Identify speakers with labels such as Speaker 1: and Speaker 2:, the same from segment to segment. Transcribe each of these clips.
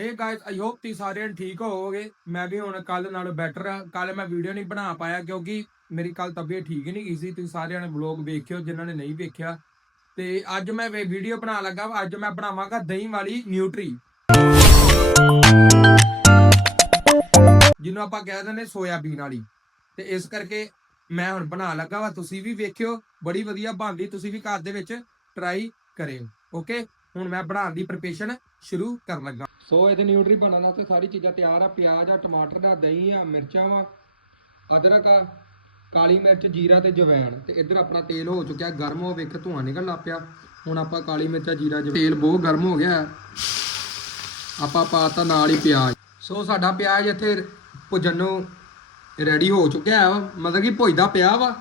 Speaker 1: Hey guys I hope ਤੁਸੀਂ ਸਾਰੇ ਠੀਕ ਹੋਵੋਗੇ। ਮੈਂ ਵੀ ਹੁਣ ਕੱਲ ਨਾਲੋਂ ਬੈਟਰ ਆ ਕੱਲ ਮੈਂ ਵੀਡੀਓ ਨਹੀਂ ਬਣਾ ਪਾਇਆ ਕਿਉਂਕਿ ਮੇਰੀ ਕੱਲ ਤਬੀਅਤ ਠੀਕ ਨਹੀਂ ਗਈ ਸੀ। ਤੁਸੀਂ ਸਾਰਿਆਂ ਨੇ ਵਲੌਗ ਵੇਖਿਓ ਜਿਨ੍ਹਾਂ ਨੇ ਨਹੀਂ ਵੇਖਿਆ। ਤੇ ਅੱਜ ਮੈਂ ਵੀਡੀਓ ਬਣਾਉਣ ਲੱਗਾ ਵਾਂ। ਅੱਜ ਮੈਂ ਬਣਾਵਾਂਗਾ ਦਹੀਂ ਵਾਲੀ ਨਿਊਟਰੀ ਜਿਹਨੂੰ ਆਪਾਂ ਕਹਿ ਦਿੰਦੇ ਸੋਇਆਬੀਨ ਵਾਲੀ। ਤੇ ਇਸ ਕਰਕੇ ਮੈਂ ਹੁਣ ਬਣਾ ਲੱਗਾ ਵਾ। ਤੁਸੀਂ ਵੀ ਵੇਖਿਓ। ਬੜੀ ਵਧੀਆ ਬਣਦੀ। ਤੁਸੀਂ ਵੀ ਘਰ ਦੇ ਵਿੱਚ ਟਰਾਈ ਕਰਿਓ। ਓਕੇ ਹੁਣ ਮੈਂ ਬਣਾਉਣ ਦੀ ਪ੍ਰੀਪਰੇਸ਼ਨ ਸ਼ੁਰੂ ਕਰਨ ਲੱਗਾ। ਸੋ ਇਹਦੇ ਨਿਊਟਰੀ ਬਣਨ ਵਾਸਤੇ ਸਾਰੀ ਚੀਜ਼ਾਂ ਤਿਆਰ ਆ, ਪਿਆਜ਼ ਆ, ਟਮਾਟਰ ਆ, ਦਹੀਂ ਆ, ਮਿਰਚਾਂ ਵਾ, ਅਦਰਕ ਆ, ਕਾਲੀ ਮਿਰਚ, ਜੀਰਾ ਤੇ ਜਵੈਣ। ਤੇ ਇੱਧਰ ਆਪਣਾ ਤੇਲ ਹੋ ਚੁੱਕਿਆ, ਗਰਮ ਹੋ ਵੇਖ, ਧੂਆਂ ਨਿਕਲ ਲੱਗ ਪਿਆ। ਹੁਣ ਆਪਾਂ ਕਾਲੀ ਮਿਰਚਾਂ ਜੀਰਾ, ਜਵੈਣ। ਤੇਲ ਬਹੁਤ ਗਰਮ ਹੋ ਗਿਆ। ਹੈ। ਆਪਾਂ ਪਾਤਾ ਨਾਲ ਹੀ ਪਿਆਜ਼। ਸੋ ਸਾਡਾ ਪਿਆਜ਼ ਇੱਥੇ ਭੁੱਜਣ ਨੂੰ ਰੈਡੀ ਹੋ ਚੁੱਕਿਆ ਵਾ। ਮਤਲਬ ਕਿ ਭੁੱਜਦਾ ਪਿਆ ਵਾ।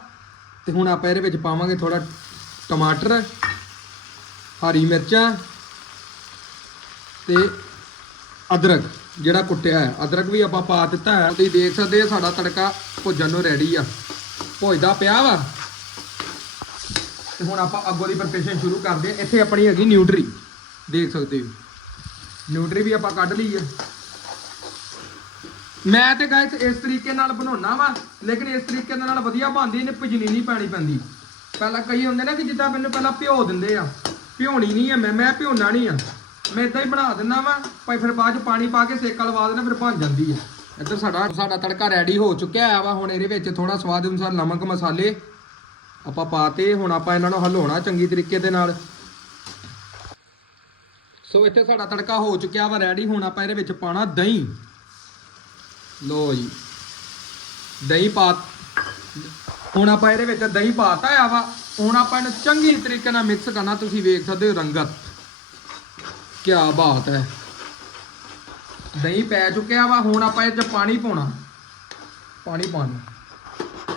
Speaker 1: ਤੇ ਹੁਣ ਆਪਾਂ ਇਹਦੇ ਵਿੱਚ ਪਾਵਾਂਗੇ ਥੋੜਾ ਟਮਾਟਰ, ਹਰੀ ਮਿਰਚਾਂ ਤੇ ਅਦਰਕ ਜਿਹੜਾ ਕੁੱਟਿਆ ਹੈ। ਅਦਰਕ ਵੀ ਆਪਾਂ ਪਾ ਦਿੱਤਾ ਹੈ। ਤੁਸੀਂ ਦੇਖ ਸਕਦੇ ਹੋ ਸਾਡਾ ਤੜਕਾ ਭੁੱਜਣ ਨੂੰ ਰੈਡੀ ਆ। ਭੁੱਜਦਾ ਪਿਆ ਵਾ। ਤੇ ਹੁਣ ਆਪਾਂ ਅੱਗੋਂ ਦੀ ਪ੍ਰਪਰੇਸ਼ਨ ਸ਼ੁਰੂ ਕਰਦੇ ਹਾਂ। ਇੱਥੇ ਆਪਣੀ ਹੈਗੀ ਨਿਊਟਰੀ ਦੇਖ ਸਕਦੇ ਹੋ। ਨਿਊਟਰੀ ਵੀ ਆਪਾਂ ਕੱਢ ਲਈ ਹੈ ਮੈਂ ਤੇ ਗਾਇਸ ਇਸ ਤਰੀਕੇ ਨਾਲ ਬਣਾਉਣਾ ਵਾ, ਲੇਕਿਨ ਇਸ ਤਰੀਕੇ ਦੇ ਨਾਲ ਵਧੀਆ ਬਣਦੀ ਨੇ ਭਜਨੀ ਨਹੀਂ ਪਾਣੀ ਪੈਂਦੀ। ਪਹਿਲਾਂ ਕਈ ਹੁੰਦੇ ਨਾ ਕਿ ਜਿੱਦਾਂ ਮੈਨੂੰ ਪਹਿਲਾਂ ਭਿਓ ਦਿੰਦੇ ਆ। ਭਿਉਣੀ ਨਹੀਂ ਆ ਮੈਂ ਮੈਂ ਭਿਉਣਾ ਨਹੀਂ ਆ। ਮੈਂ ਇਦਾਂ ਹੀ ਬਣਾ ਦਿੰਦਾ ਵਾ, ਭਾਈ ਫਿਰ ਬਾਅਦ ਚ ਪਾਣੀ ਪਾ ਕੇ ਸੇਕਾ ਲਵਾ ਦੇਣਾ ਫਿਰ ਬਣ ਜਾਂਦੀ ਆ। ਇੱਧਰ ਸਾਡਾ ਸਾਡਾ ਤੜਕਾ ਰੈਡੀ ਹੋ ਚੁੱਕਿਆ ਆ ਵਾ, ਹੁਣ ਇਹਦੇ ਵਿੱਚ ਥੋੜਾ ਸਵਾਦ ਅਨੁਸਾਰ ਨਮਕ ਮਸਾਲੇ ਆਪਾਂ ਪਾਤੇ, ਹੁਣ ਆਪਾਂ ਇਹਨਾਂ ਨੂੰ ਹਲਾਉਣਾ ਚੰਗੀ ਤਰੀਕੇ ਦੇ ਨਾਲ। ਸੋ ਇੱਥੇ ਸਾਡਾ ਤੜਕਾ ਹੋ ਚੁੱਕਿਆ ਵਾ ਰੈਡੀ ਹੁਣ ਆਪਾਂ ਇਹਦੇ ਵਿੱਚ ਪਾਣਾ ਦਹੀਂ। ਲੋ ਜੀ, ਦਹੀਂ ਪਾ ਹੁਣ ਆਪਾਂ ਇਹਦੇ ਵਿੱਚ ਦਹੀਂ ਪਾਤਾ ਆ ਵਾ, ਹੁਣ ਆਪਾਂ ਇਹਨੂੰ ਚੰਗੀ ਤਰੀਕੇ ਨਾਲ ਮਿਕਸ ਕਰਨਾ, ਤੁਸੀਂ ਵੇਖ ਸਕਦੇ ਹੋ ਰੰਗਤ। ਕੀ ਬਾਤ ਹੈ। ਦਹੀਂ ਪੈ ਚੁੱਕਿਆ ਵਾ, ਹੁਣ ਆਪਾਂ ਇਹ 'ਚ ਪਾਣੀ ਪਾਉਣਾ। ਪਾਣੀ ਪਾਉਣਾ।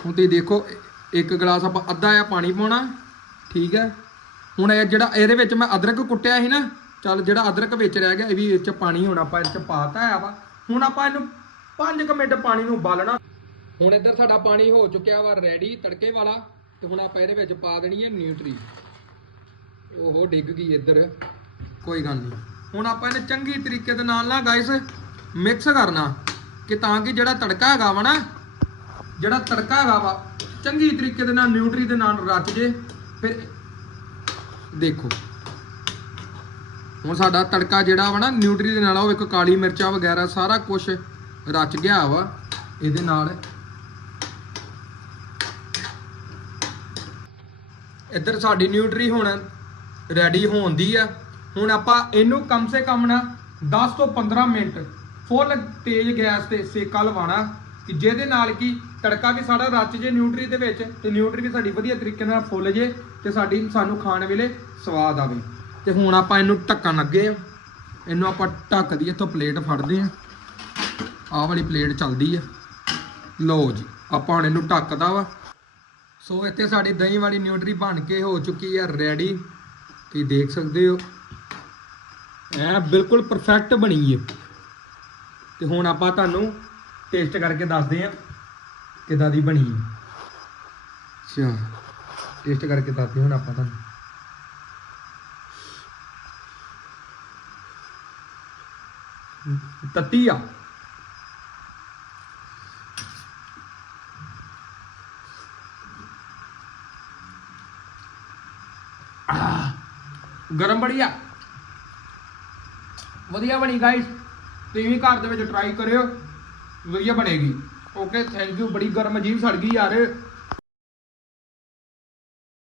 Speaker 1: ਹੁਣ ਤੁਸੀਂ ਦੇਖੋ, ਇੱਕ ਗਲਾਸ ਆਪਾਂ ਅੱਧਾ ਆ ਪਾਣੀ ਪਾਉਣਾ, ਠੀਕ ਹੈ। ਹੁਣ ਇਹ ਜਿਹੜਾ, ਇਹਦੇ ਵਿੱਚ ਮੈਂ ਅਦਰਕ ਕੁੱਟਿਆ ਸੀ ਨਾ, ਚੱਲ ਜਿਹੜਾ ਅਦਰਕ ਵਿੱਚ ਰਹਿ ਗਿਆ, ਇਹ ਵੀ ਇਹ 'ਚ ਪਾਣੀ ਹੁਣ ਆਪਾਂ ਇਹ 'ਚ ਪਾਤਾ ਆ ਵਾ। ਹੁਣ ਆਪਾਂ ਇਹਨੂੰ 5 ਮਿੰਟ ਪਾਣੀ ਨੂੰ ਉਬਾਲਣਾ। ਹੁਣ ਇੱਧਰ ਸਾਡਾ ਪਾਣੀ ਹੋ ਚੁੱਕਿਆ ਵਾ ਰੈਡੀ ਤੜਕੇ ਵਾਲਾ। ਤੇ ਹੁਣ ਆਪਾਂ ਇਹਦੇ ਵਿੱਚ ਪਾ ਦੇਣੀ ਹੈ ਨਿਊਟਰੀ ਉਹ ਡਿੱਗ ਗਈ ਇੱਧਰ। ਕੋਈ ਗੱਲ ਨਹੀਂ। ਹੁਣ ਆਪਾਂ ਇਹਨੇ ਚੰਗੀ ਤਰੀਕੇ ਦੇ ਨਾਲ ਨਾ ਗਾਇਸ ਮਿਕਸ ਕਰਨਾ ਕਿ ਤਾਂ ਕਿ ਜਿਹੜਾ ਤੜਕਾ ਹੈਗਾ ਵਾ ਨਾ, ਜਿਹੜਾ ਤੜਕਾ ਹੈਗਾ ਵਾ, ਚੰਗੀ ਤਰੀਕੇ ਦੇ ਨਾਲ ਨਿਊਟਰੀ ਦੇ ਨਾਲ ਰਚ ਜੇ। ਫਿਰ ਦੇਖੋ, ਹੁਣ ਸਾਡਾ ਤੜਕਾ ਜਿਹੜਾ ਵਾ ਨਾ, ਨਿਊਟਰੀ ਦੇ ਨਾਲ ਉਹ ਇੱਕ ਕਾਲੀ ਮਿਰਚਾਂ ਵਗੈਰਾ ਸਾਰਾ ਕੁਝ ਰਚ ਗਿਆ ਵਾ। ਇਹਦੇ ਨਾਲ ਇੱਧਰ ਸਾਡੀ ਨਿਊਟਰੀ ਹੁਣ ਰੈਡੀ ਹੋਣ ਦੀ ਆ। ਹੁਣ ਆਪਾਂ ਇਹਨੂੰ ਕਮ ਸੇ ਕਮ ਨਾ 10 ਤੋਂ 15 ਮਿੰਟ ਫੁੱਲ ਤੇਜ਼ ਗੈਸ ਤੇ ਸੇਕਾ ਲਵਾਣਾ ਕਿ ਜਿਹਦੇ ਨਾਲ ਕੀ ਤੜਕਾ ਵੀ ਸਾਡਾ ਰਚ ਜੇ ਨਿਊਟਰੀ ਦੇ ਵਿੱਚ ਤੇ ਨਿਊਟਰੀ ਵੀ ਸਾਡੀ ਵਧੀਆ ਤਰੀਕੇ ਨਾਲ ਫੁੱਲ ਜੇ ਤੇ ਸਾਡੀ ਸਾਨੂੰ ਖਾਣ ਵੇਲੇ ਸਵਾਦ ਆਵੇ। ਤੇ ਹੁਣ ਆਪਾਂ ਇਹਨੂੰ ਢੱਕਣ ਲੱਗੇ ਆ। ਇਹਨੂੰ ਆਪਾਂ ਢੱਕ ਦੀ ਇੱਥੋਂ ਪਲੇਟ ਫੜਦੇ ਆ। ਆਹ ਵਾਲੀ ਪਲੇਟ ਚੱਲਦੀ ਆ। ਲਓ ਜੀ, ਆਪਾਂ ਹੁਣ ਇਹਨੂੰ ਢੱਕਦਾ ਵਾ। ਸੋ ਇੱਥੇ ਸਾਡੀ ਦਹੀਂ ਵਾਲੀ ਨਿਊਟਰੀ ਬਣ ਕੇ ਹੋ ਚੁੱਕੀ ਆ ਰੈਡੀ ਤੁਸੀਂ ਦੇਖ ਸਕਦੇ ਹੋ। ਐ ਬਿਲਕੁਲ ਪਰਫੈਕਟ ਬਣੀ ਹੈ ਤੇ ਹੁਣ ਆਪਾਂ ਤੁਹਾਨੂੰ ਟੇਸਟ ਕਰਕੇ ਦੱਸਦੇ ਆ ਕਿਦਾਂ ਦੀ ਬਣੀ ਹੈ ਅੱਛਾ ਟੇਸਟ ਕਰਕੇ ਦੱਸਦੇ ਹੁਣ ਆਪਾਂ ਤੁਹਾਨੂੰ। ਤੱਤੀ ਆ ਗਰਮ ਬੜੀ ਆ। ਵਧੀਆ ਬਣੀ ਗਾਇਸ ਤੁਸੀਂ ਵੀ ਘਰ ਦੇ ਵਿੱਚ ਟਰਾਈ ਕਰਿਓ, ਵਧੀਆ ਬਣੇਗੀ। ਓਕੇ ਥੈਂਕ ਯੂ ਬੜੀ ਗਰਮ ਅਜੀਬ ਸੜ ਗਈ ਯਾਰ।